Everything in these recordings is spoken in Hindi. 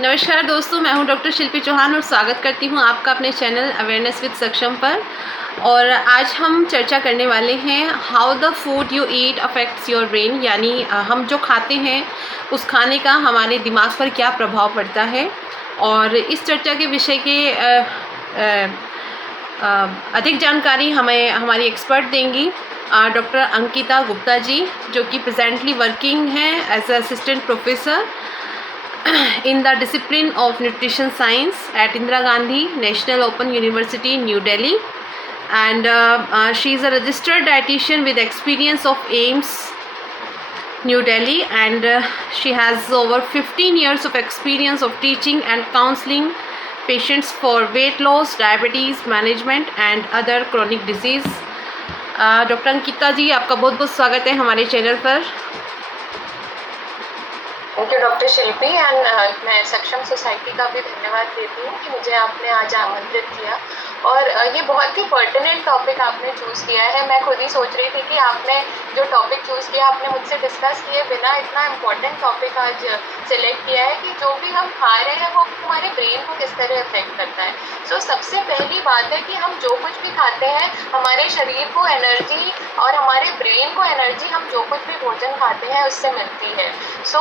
नमस्कार दोस्तों, मैं हूं डॉक्टर शिल्पी चौहान और स्वागत करती हूं आपका अपने चैनल अवेयरनेस विद सक्षम पर। और आज हम चर्चा करने वाले हैं how the food you eat affects your brain, यानी हम जो खाते हैं उस खाने का हमारे दिमाग पर क्या प्रभाव पड़ता है। और इस चर्चा के विषय के अधिक जानकारी हमें हमारी एक्सपर्ट देंगी डॉक्टर अंकिता गुप्ता जी, जो कि प्रेजेंटली वर्किंग हैं as assistant professor in the discipline of nutrition science at Indira Gandhi National Open University, New Delhi. And she is a registered dietitian with experience of AIMS, New Delhi, and she has over 15 years of experience of teaching and counseling patients for weight loss, diabetes management and other chronic disease. Doctor Ankita ji, आपका बहुत बहुत स्वागत है हमारे चैनल पर। Thank you doctor Shilpi. And मैं सक्षम सोसाइटी का भी धन्यवाद देती हूँ कि मुझे आपने आज आमंत्रित किया। और ये बहुत ही पर्टिनेंट टॉपिक आपने चूज़ किया है। मैं खुद ही सोच रही थी कि आपने जो टॉपिक चूज़ किया, आपने मुझसे डिस्कस किए बिना इतना इम्पोर्टेंट टॉपिक आज सिलेक्ट किया है कि जो भी हम खा रहे हैं वो हमारे ब्रेन को किस तरह अफेक्ट करता है। सो सबसे पहली बात है कि हम जो कुछ भी खाते हैं हमारे शरीर को एनर्जी और हमारे ब्रेन को एनर्जी हम जो कुछ भी भोजन खाते हैं उससे मिलती है। सो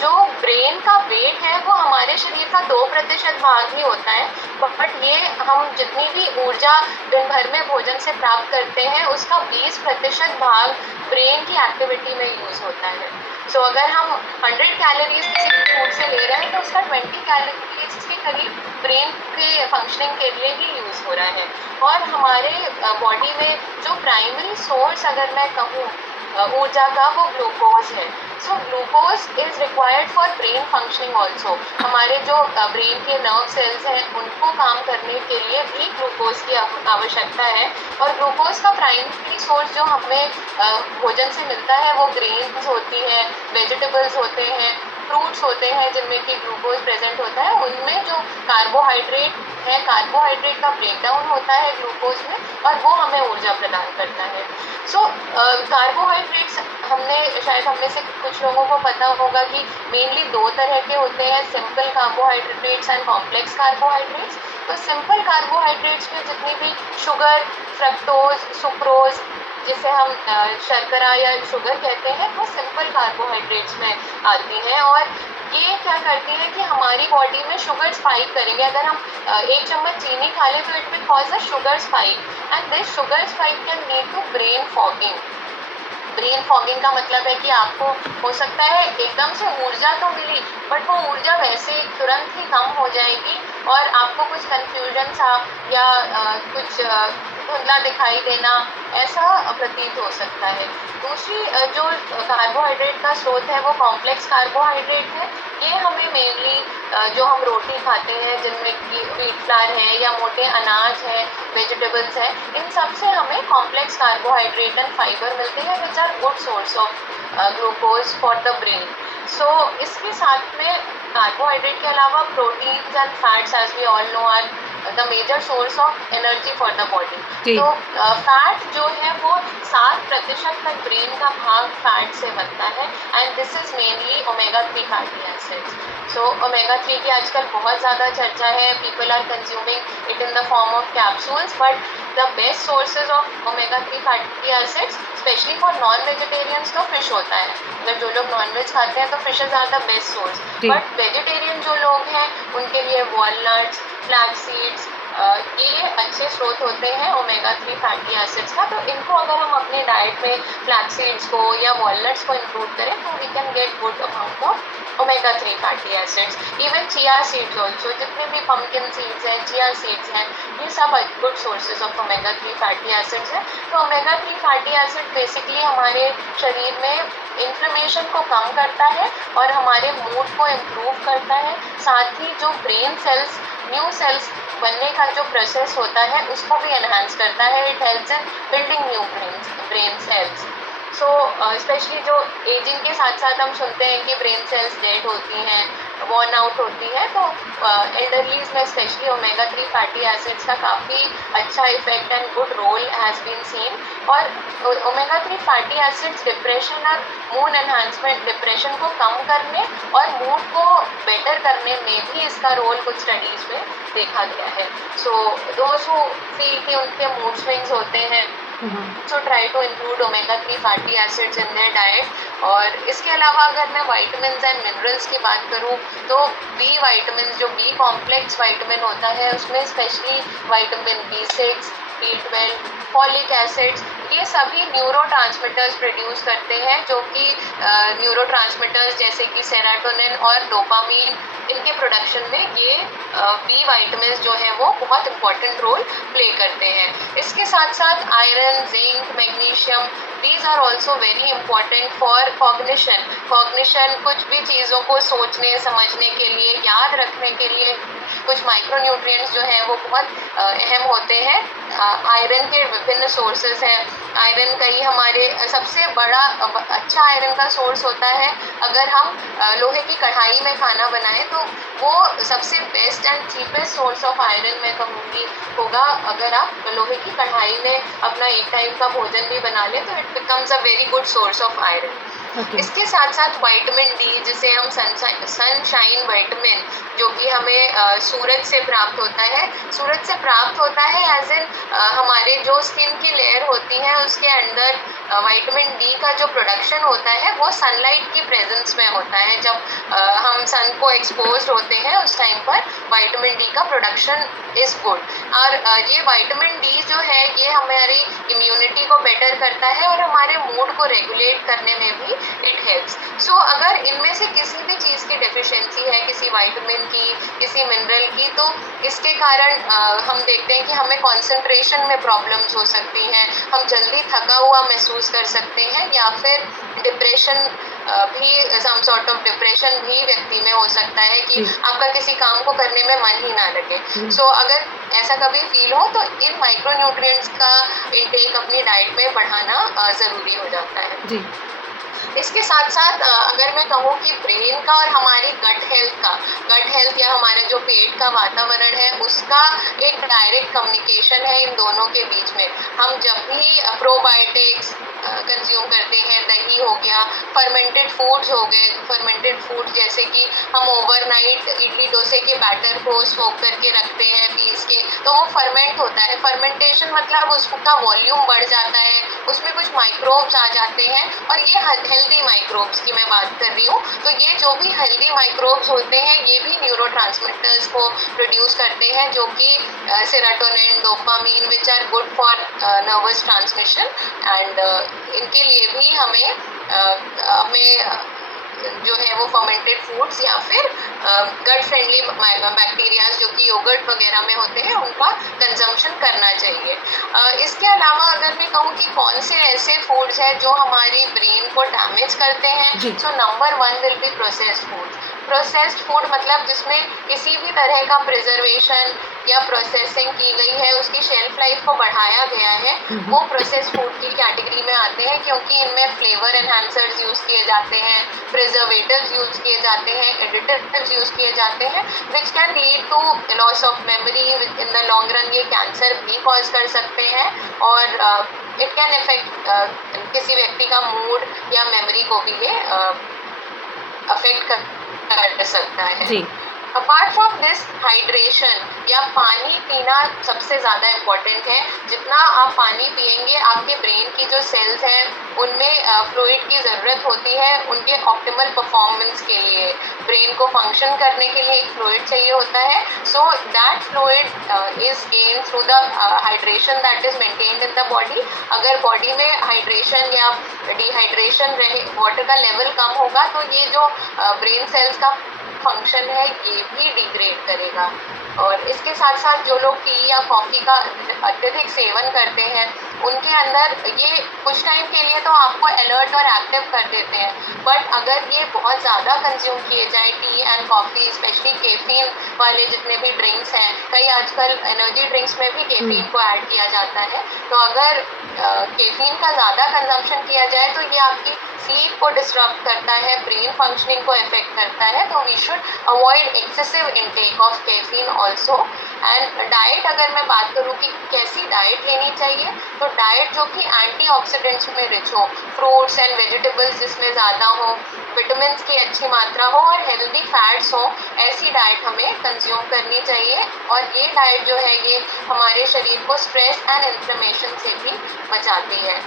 जो ब्रेन का वेट है वो हमारे शरीर का 2% भाग ही होता है, बट ये हम जितनी भी ऊर्जा दिन भर में भोजन से प्राप्त करते हैं उसका 20% भाग ब्रेन की एक्टिविटी में यूज़ होता है। सो अगर हम 100 कैलोरीज किसी फूड से ले रहे हैं तो उसका 20 कैलोरीज के करीब ब्रेन के फंक्शनिंग के लिए ही यूज़ हो रहा है। और हमारे बॉडी में जो प्राइमरी सोर्स अगर मैं कहूँ ऊर्जा का, वो ग्लूकोज है। So glucose is required for brain functioning also. हमारे जो ब्रेन के नर्व सेल्स हैं उनको काम करने के लिए भी ग्लूकोज की आवश्यकता है। और ग्लूकोज का प्राइमरी सोर्स जो हमें भोजन से मिलता है वो ग्रेन्स होती हैं, वेजिटेबल्स होते हैं, फ्रूट्स होते हैं जिनमें कि ग्लूकोज प्रेजेंट होता है। उनमें जो कार्बोहाइड्रेट है, कार्बोहाइड्रेट का ब्रेकडाउन होता है ग्लूकोज में और वो हमें ऊर्जा प्रदान करता है। सो कार्बोहाइड्रेट्स शायद हम में से कुछ लोगों को पता होगा कि मेनली 2 तरह के होते हैं, simple carbohydrates and complex carbohydrates. तो सिंपल कार्बोहाइड्रेट्स में जितनी भी शुगर, फ्रक्टोज, सुक्रोज, जिसे हम शर्करा या शुगर कहते हैं, वो सिंपल कार्बोहाइड्रेट्स में आती हैं। और ये क्या करती है कि हमारी बॉडी में शुगर स्पाइक करेंगे। अगर हम 1 चम्मच चीनी खा लें तो it will cause a sugar spike and this sugar spike can lead to brain fogging. Brain fogging का मतलब है कि आपको हो सकता है एकदम से ऊर्जा तो मिली, बट वो ऊर्जा वैसे तुरंत ही कम हो जाएगी और आपको कुछ कन्फ्यूजन सा या कुछ धुंधला दिखाई देना ऐसा प्रतीत हो सकता है। दूसरी जो कार्बोहाइड्रेट का स्रोत है वो कॉम्प्लेक्स कार्बोहाइड्रेट है। ये हमें मेनली जो हम रोटी खाते हैं जिनमें कि व्हीट फ्लावर है या मोटे अनाज हैं, वेजिटेबल्स हैं, इन सब से हमें कॉम्प्लेक्स कार्बोहाइड्रेट एंड फाइबर मिलते हैं which are good source of glucose for the brain. So इसके साथ में कार्बोहाइड्रेट के अलावा proteins and fats as we all know are the major source of energy for the body. तो फैट जो है वो 7% तक ब्रेन का भाग फैट से बनता है and this is mainly omega 3 fatty acids. So omega 3 की आजकल बहुत ज़्यादा चर्चा है, people are consuming it in the form of capsules, but the best sources of omega 3 fatty acids specially for non vegetarians तो फिश होता है। अगर जो लोग नॉन वेज खाते हैं तो fishes are the best source, but vegetarian जो लोग हैं उनके लिए वॉलनट्स, फ्लैक्स सीड्स, ये अच्छे स्रोत होते हैं ओमेगा 3 फैटी एसिड्स का। तो इनको अगर हम अपने डाइट में फ्लैक्स सीड्स को या वॉलनट्स को इंक्लूड करें तो we can get good amount of omega 3 fatty acids. Even chia seeds also, जितने भी पम्पकिन सीड्स हैं, चिया सीड्स हैं, ये सब good sources of omega 3 fatty acids हैं। तो ओमेगा 3 फैटी एसिड बेसिकली हमारे शरीर में इन्फ्लेमेशन को कम करता है और हमारे मूड को इम्प्रूव करता है। साथ ही जो ब्रेन सेल्स, न्यू सेल्स बनने का जो प्रोसेस होता है उसको भी एनहांस करता है। It helps in building new brain cells. So specially जो एजिंग के साथ साथ हम सुनते हैं कि ब्रेन सेल्स डेड होती हैं, वर्न आउट होती है। तो एल्डरलीज में स्पेशली ओमेगा 3 फैटी एसिड्स का काफ़ी अच्छा effect and good role has been seen. और ओमेगा 3 फैटी एसिड्स डिप्रेशन और मूड एनहांसमेंट, डिप्रेशन को कम करने और मूड को बेटर करने में भी इसका रोल कुछ स्टडीज़ में देखा गया है। सो दोज हु फील कि उनके मूड स्विंग्स होते हैं, so try to include omega 3 fatty acids in their diet. और इसके अलावा अगर मैं वाइटामिन एंड मिनरल्स की बात करूँ तो बी वाइटामिन, जो बी कॉम्प्लेक्स वाइटामिन होता है, उसमें specially vitamin B6, B12, folic acids, ये सभी न्यूरोट्रांसमिटर्स प्रोड्यूस करते हैं, जो कि न्यूरोट्रांसमिटर्स जैसे कि सेरोटोनिन और डोपामीन, इनके प्रोडक्शन में ये बी वाइटामिन जो है वो बहुत इंपॉर्टेंट रोल प्ले करते हैं। इसके साथ साथ iron, zinc, magnesium, these are also very important for cognition। कुछ भी चीज़ों को सोचने समझने के लिए, याद रखने के लिए कुछ माइक्रोन्यूट्रिएंट्स जो हैं वो बहुत अहम होते हैं। आयरन के विभिन्न सोर्सेज हैं। आयरन का ही हमारे सबसे बड़ा अच्छा आयरन का सोर्स होता है, अगर हम लोहे की कढ़ाई में खाना बनाएं तो वो सबसे best and cheapest source of iron मैं कहूँगी होगा। अगर आप लोहे की कढ़ाई में अपना एक टाइम का भोजन भी बना लें तो it becomes a very good source of iron. इसके साथ साथ विटामिन डी, जिसे हम सनशाइन विटामिन, जो कि हमें सूरज से प्राप्त होता है, सूरज से प्राप्त होता है एज इन हमारे जो स्किन की लेयर होती है उसके अंदर विटामिन डी का जो प्रोडक्शन होता है वो सनलाइट की प्रेजेंस में होता है। जब हम सन को एक्सपोज होते हैं उस टाइम पर विटामिन डी का प्रोडक्शन इज गुड। और ये विटामिन डी जो है ये हमारी इम्यूनिटी को बेटर करता है और हमारे मूड को रेगुलेट करने में भी इट हेल्प्स। सो अगर इनमें से किसी भी चीज़ की डेफिशिएंसी है, किसी विटामिन की, किसी मिनरल की, तो इसके कारण हम देखते हैं कि हमें कंसंट्रेशन में प्रॉब्लम्स हो सकती हैं, हम जल्दी थका हुआ महसूस कर सकते हैं, या फिर डिप्रेशन भी, सम सॉर्ट ऑफ डिप्रेशन भी व्यक्ति में हो सकता है कि आपका किसी काम को करने में मन ही ना लगे। सो अगर ऐसा कभी फील हो तो इन माइक्रोन्यूट्रिएंट्स का इंटेक अपनी डाइट में बढ़ाना ज़रूरी हो जाता है जी। इसके साथ साथ अगर मैं कहूँ कि ब्रेन का और हमारी गट हेल्थ या हमारा जो पेट का वातावरण है उसका एक डायरेक्ट कम्युनिकेशन है इन दोनों के बीच में। हम जब भी प्रोबायोटिक्स कंज्यूम करते हैं, दही हो गया, फर्मेंटेड फूड्स हो गए, फर्मेंटेड फूड जैसे कि हम ओवरनाइट इडली डोसे के बैटर को सोक करके रखते हैं पीस के, तो वो फर्मेंट होता है। फर्मेंटेशन मतलब उसका वॉल्यूम बढ़ जाता है, उसमें कुछ माइक्रोब्स आ जाते हैं, और ये हेल्दी माइक्रोब्स की मैं बात कर रही हूँ। तो ये जो भी हेल्दी माइक्रोब्स होते हैं ये भी न्यूरोट्रांसमिटर्स को प्रोड्यूस करते हैं, जो कि serotonin, dopamine, which are good for nervous transmission. And इनके लिए भी हमें जो है वो फर्मेंटेड फूड्स या फिर गट फ्रेंडली बैक्टीरियाज जो कि योगर्ट वगैरह में होते हैं उनका कंजम्पशन करना चाहिए। इसके अलावा अगर मैं कहूँ कि कौन से ऐसे फूड्स हैं जो हमारी ब्रेन को डैमेज करते हैं, so number 1 will be processed foods. Processed food मतलब जिसमें किसी भी तरह का प्रिजर्वेशन या प्रोसेसिंग की गई है, उसकी शेल्फ लाइफ को बढ़ाया गया है, वो प्रोसेस्ड फूड की कैटेगरी में आते हैं, क्योंकि इनमें फ्लेवर एनहांसर्स यूज़ किए जाते हैं, प्रिजर्वेटिव्स यूज़ किए जाते हैं, एडिटिव्स यूज़ किए जाते हैं, which can lead to loss of memory. In the long run ये कैंसर भी कॉज कर सकते हैं, और इट कैन इफेक्ट किसी व्यक्ति का मूड या मेमोरी को भी ये अफेक्ट कर सकता है जी। अपार्ट फ्रॉम दिस, हाइड्रेशन या पानी पीना सबसे ज़्यादा इम्पॉर्टेंट है। जितना आप पानी पिएंगे, आपके ब्रेन की जो सेल्स हैं उनमें फ्लूइड की ज़रूरत होती है उनके ऑप्टिमल परफॉर्मेंस के लिए। ब्रेन को फंक्शन करने के लिए एक फ्लूइड चाहिए होता है, so that fluid is gain through the hydration that is maintained in the body. अगर बॉडी में हाइड्रेशन या डिहाइड्रेशन रहे, वाटर का लेवल कम होगा, तो ये जो ब्रेन सेल्स का फंक्शन है ये भी डिग्रेड करेगा। और इसके साथ साथ जो लोग टी या कॉफ़ी का अत्यधिक सेवन करते हैं उनके अंदर ये कुछ टाइम के लिए तो आपको अलर्ट और एक्टिव कर देते हैं, बट अगर ये बहुत ज़्यादा कंज्यूम किए जाए, T and coffee, specially caffeine वाले जितने भी ड्रिंक्स हैं, कई आजकल एनर्जी ड्रिंक्स में भी कैफीन को ऐड किया जाता है, तो अगर कैफीन का ज़्यादा कंजम्पशन किया जाए तो ये आपकी स्लीप को डिस्टर्ब करता है, ब्रेन फंक्शनिंग को इफेक्ट करता है, तो we should avoid excessive intake of caffeine also. And diet, अगर मैं बात करूँ कि कैसी डाइट लेनी चाहिए, तो डाइट जो कि एंटीऑक्सीडेंट्स में रिच हो, फ्रूट्स एंड वेजिटेबल्स जिसमें ज़्यादा हो, विटामिन की अच्छी मात्रा हो और हेल्दी फैट्स हो, ऐसी डाइट हमें कंज्यूम करनी चाहिए। और ये डाइट जो है ये हमारे शरीर को स्ट्रेस एंड इन्फ्लेमेशन से भी बचाती है।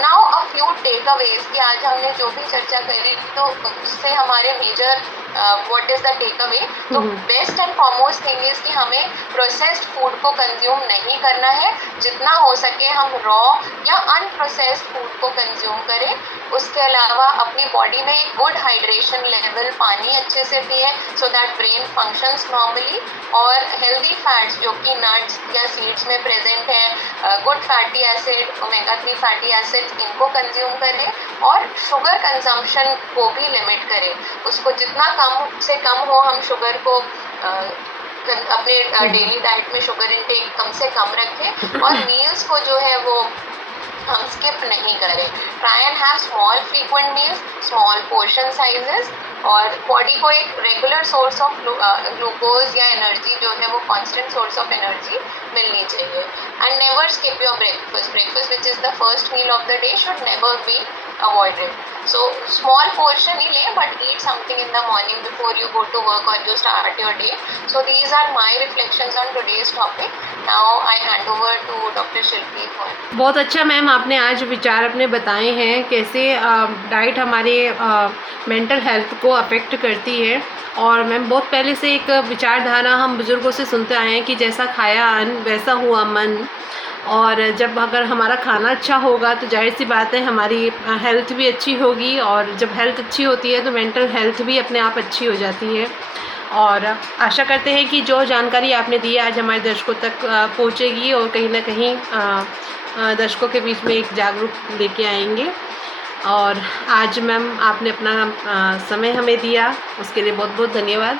Now a few take कि आज हमने जो भी चर्चा करी तो उससे हमारे major what is the take away. तो best and foremost thing is कि हमें प्रोसेस्ड फूड को कंज्यूम नहीं करना है, जितना हो सके हम रॉ या अनप्रोसेस्ड फूड को कंज्यूम करें। उसके अलावा अपनी बॉडी में एक गुड हाइड्रेशन लेवल, पानी अच्छे से पिए so that brain functions normally. और हेल्दी फैट्स जो कि नट्स या सीड्स में प्रेजेंट है, good fatty acid, omega 3 fatty acid, इनको कंज्यूम करें। और शुगर कंजम्पशन को भी लिमिट करें, उसको जितना कम से कम हो हम शुगर को अपने डेली डाइट में शुगर इनटेक कम से कम रखें। और मील्स को जो है वो हम स्किप नहीं करें। Try and have small frequent meals, small portion sizes, और बॉडी को एक रेगुलर सोर्स ऑफ ग्लूकोज या एनर्जी जो है वो कांस्टेंट सोर्स ऑफ एनर्जी मिलनी चाहिए। And never skip your breakfast. Breakfast which is the first meal of the day should never be avoided. So small portion ही लें but eat something in the morning before you go to work or you start your day. So these are my reflections on today's topic. Now I hand over to Dr. Shilpi for. बहुत अच्छा मैम, आपने आज विचार अपने बताए हैं कैसे डाइट हमारे मेंटल हेल्थ को अफेक्ट करती है। और मैम बहुत पहले से एक विचारधारा हम बुज़ुर्गों से सुनते आए हैं कि जैसा खाया अन्न वैसा हुआ मन। और जब अगर हमारा खाना अच्छा होगा तो जाहिर सी बात है हमारी हेल्थ भी अच्छी होगी, और जब हेल्थ अच्छी होती है तो मेंटल हेल्थ भी अपने आप अच्छी हो जाती है। और आशा करते हैं कि जो जानकारी आपने दी आज हमारे दर्शकों तक पहुंचेगी और कहीं ना कहीं दर्शकों के बीच में एक जागरूक लेके आएंगे। और आज मैम आपने अपना समय हमें दिया, उसके लिए बहुत बहुत धन्यवाद।